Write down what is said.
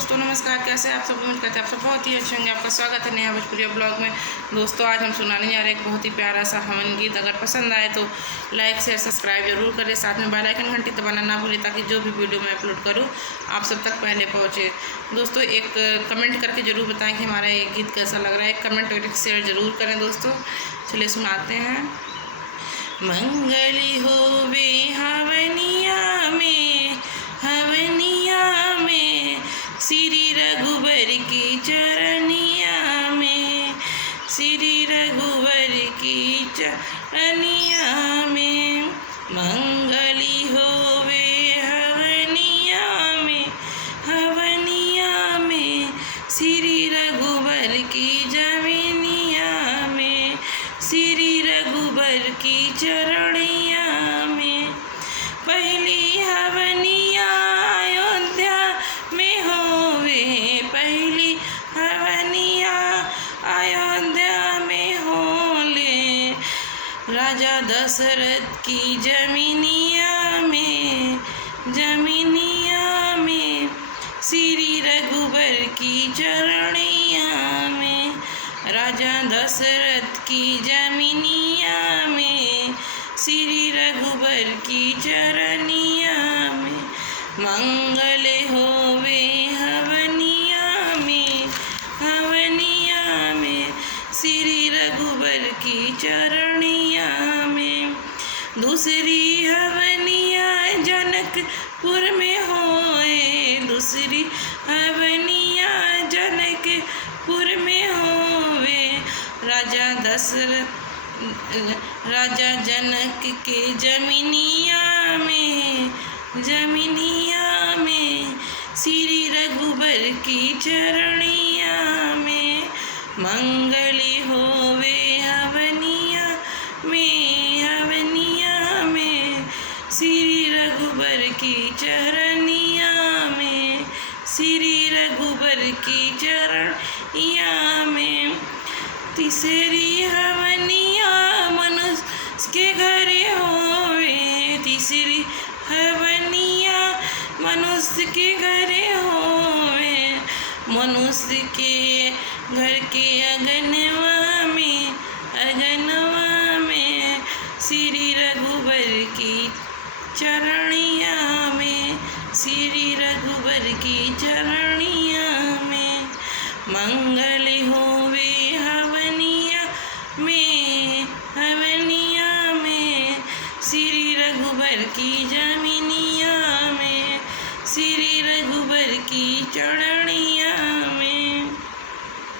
दोस्तों नमस्कार, कैसे आप सब? उम्मीद करते हैं आप सब बहुत ही अच्छे होंगे। आपका स्वागत है नया भोजपुरी ब्लॉग में। दोस्तों आज हम सुनाने जा रहे हैं एक बहुत ही प्यारा सा हवन गीत। अगर पसंद आए तो लाइक शेयर सब्सक्राइब जरूर करें, साथ में बेल आइकन घंटी दबाना ना भूलें ताकि जो भी वीडियो मैं अपलोड करूँ आप सब तक पहले पहुँचे। दोस्तों एक कमेंट करके ज़रूर बताएँ कि हमारा ये गीत कैसा लग रहा है। एक कमेंट और एक शेयर ज़रूर करें दोस्तों। चलिए सुनाते हैं। मंगली होवे हवनिया में श्री रघुबर की चरनिया में, श्री रघुबर की चरनिया में। मंगली होवे हवनिया में श्री रघुबर की जमीनिया में, श्री रघुबर की चरणिया में। पहली हवनिया अयोध्या में होवे, पहली हवनिया अयोध्या में होले। राजा दशरथ की जमीनिया में, जमीनिया में श्री रघुबर की चरणिया में। राजा दशरथ की जमीनिया में, श्री रघुबर की चरनिया में। मंगल होवे हवनिया में श्री रघुबर की चरनिया में। दूसरी हवनिया जनकपुर में होए, दूसरी हवनिया जनकपुर में होवे। राजा जनक के जमीनिया में श्री रघुबर की चरणिया में। मंगली होवे हवनिया में श्री रघुबर की चरणिया में, श्री रघुबर की चरणिया में। तीसरी हवनिया मनुष्य के घरे होवे, तीसरी हवनिया मनुष्य के घरे होवे। मनुष्य के घर के अगनवा में श्री रघुबर की चरणिया में, श्री रघुबर की चरणिया में। मंगल होवे हवनिया में श्री रघुबर की जमीनिया में, श्री रघुबर की चरण